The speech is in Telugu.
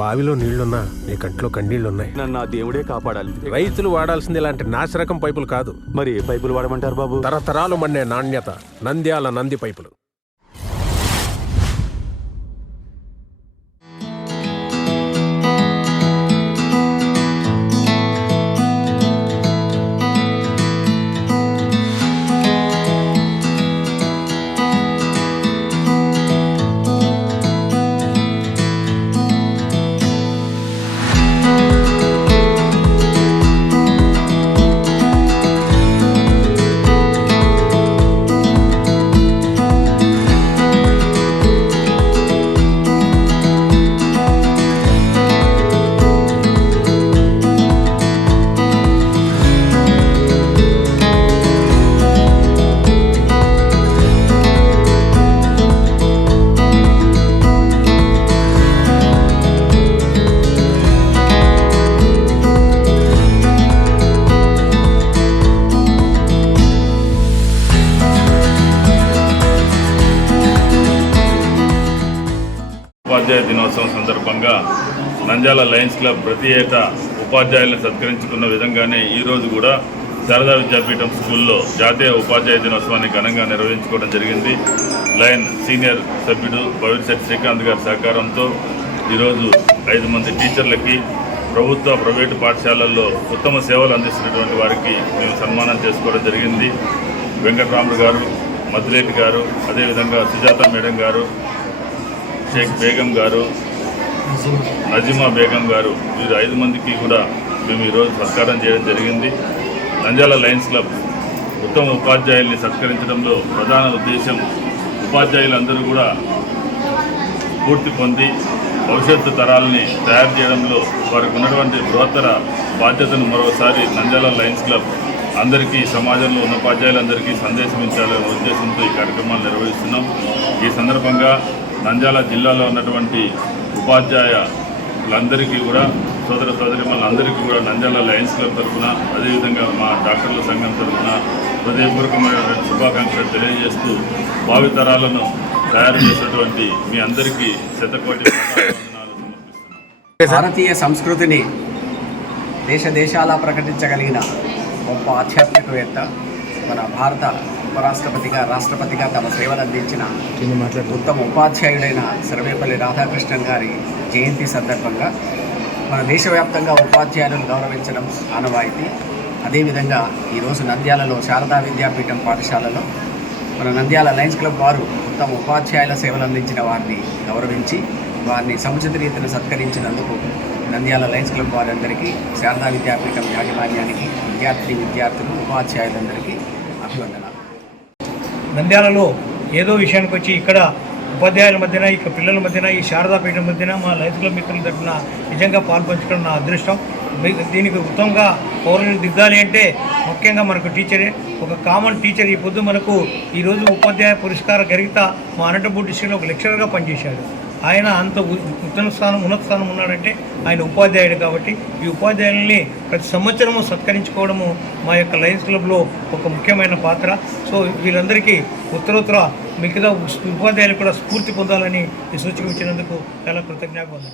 బావిలో నీళ్లున్నా నీ కంట్లో కన్నీళ్లున్నాయి. నన్ను ఆ దేవుడే కాపాడాలి. రైతులు వాడాల్సింది ఇలాంటి నాసిరకం పైపులు కాదు. మరి ఏ పైపులు వాడమంటారు బాబు? తరతరాలు మన్నే నాణ్యత నంద్యాల నంది పైపులు. ఉపాధ్యాయ దినోత్సవం సందర్భంగా నంద్యాల లయన్స్ క్లబ్ ప్రతి ఏటా ఉపాధ్యాయులను సత్కరించుకున్న విధంగానే ఈరోజు కూడా శారదా విద్యాపీఠం స్కూల్లో జాతీయ ఉపాధ్యాయ దినోత్సవాన్ని ఘనంగా నిర్వహించుకోవడం జరిగింది. లయన్ సీనియర్ సభ్యుడు భవిష్యత్ శ్రీకాంత్ గారి సహకారంతో ఈరోజు 5 మంది టీచర్లకి ప్రభుత్వ ప్రైవేటు పాఠశాలల్లో ఉత్తమ సేవలు అందిస్తున్నటువంటి వారికి మేము సన్మానం చేసుకోవడం జరిగింది. వెంకటరాముడు గారు, మద్దిరెడ్డి గారు, అదేవిధంగా సుజాత మేడం గారు, షేక్ బేగం గారు, నజీమా బేగం గారు, వీరు 5 మందికి కూడా మేము ఈరోజు సత్కారం చేయడం జరిగింది. నంద్యాల లయన్స్ క్లబ్ ఉత్తమ ఉపాధ్యాయుల్ని సత్కరించడంలో ప్రధాన ఉద్దేశం ఉపాధ్యాయులందరూ కూడా స్ఫూర్తి పొంది భవిష్యత్తు తరాలని తయారు చేయడంలో వారికి ఉన్నటువంటి బృహత్తర బాధ్యతను మరోసారి నంద్యాల లయన్స్ క్లబ్ అందరికీ, సమాజంలో ఉన్న ఉపాధ్యాయులందరికీ సందేశం ఇచ్చాలనే ఉద్దేశంతో ఈ కార్యక్రమాలు నిర్వహిస్తున్నాం. ఈ సందర్భంగా నంద్యాల జిల్లాలో ఉన్నటువంటి ఉపాధ్యాయులందరికీ కూడా, సోదర సోదరిమణులందరికీ కూడా నంద్యాల లయన్స్ క్లబ్ తరఫున, అదేవిధంగా మా డాక్టర్ల సంఘం తరఫున హృదయపూర్వకమైన శుభాకాంక్షలు తెలియజేస్తూ భావితరాలను తయారు చేసినటువంటి మీ అందరికీ శతకోటి వందనాలు సమర్పిస్తున్నాం. భారతీయ సంస్కృతిని దేశాలా ప్రకటించగలిగిన గొప్ప ఆధ్యాత్మికవేత్త, మన భారత ఉపరాష్ట్రపతిగా, రాష్ట్రపతిగా తమ సేవలు అందించిన ఉత్తమ ఉపాధ్యాయుడైన సర్వేపల్లి రాధాకృష్ణన్ గారి జయంతి సందర్భంగా మన దేశవ్యాప్తంగా ఉపాధ్యాయులను గౌరవించడం ఆనవాయితీ. అదేవిధంగా ఈరోజు నంద్యాలలో శారదా విద్యాపీఠం పాఠశాలలో మన నంద్యాల లయన్స్ క్లబ్ వారు ఉత్తమ ఉపాధ్యాయుల సేవలు అందించిన వారిని గౌరవించి వారిని సముచిత రీతిని సత్కరించినందుకు నంద్యాల లయన్స్ క్లబ్ వారందరికీ, శారదా విద్యాపీఠం యాజమాన్యానికి, విద్యార్థులు, ఉపాధ్యాయులందరికీ అభివందనాలు. నంద్యాలలో ఏదో విషయానికి వచ్చి ఇక్కడ ఉపాధ్యాయుల మధ్యన, ఇక పిల్లల మధ్యన, ఈ శారదాపీఠం మధ్యన మా లయన్స్ క్లబ్ మిత్రుల తరఫున నిజంగా పాల్పంచుకోవడం నా అదృష్టం. దీనికి ఉత్తమంగా పౌరులను దిద్దాలి అంటే ముఖ్యంగా మనకు టీచరే, ఒక కామన్ టీచర్. ఈ పొద్దు మనకు ఈరోజు ఉపాధ్యాయ పురస్కార గ్రహీత మా అనంతపూర్ డిస్ట్రిక్ట్లో ఒక లెక్చరర్గా పనిచేశాడు. ఆయన అంత ఉన్నత స్థానం ఉన్నాడంటే ఆయన ఉపాధ్యాయుడు. కాబట్టి ఈ ఉపాధ్యాయుల్ని ప్రతి సంవత్సరము సత్కరించుకోవడము మా యొక్క లయన్స్ క్లబ్లో ఒక ముఖ్యమైన పాత్ర. సో వీళ్ళందరికీ ఉత్తరోత్తర మిగతా ఉపాధ్యాయులు కూడా స్ఫూర్తి పొందాలని ఈ సూచన ఇచ్చినందుకు చాలా కృతజ్ఞతలు.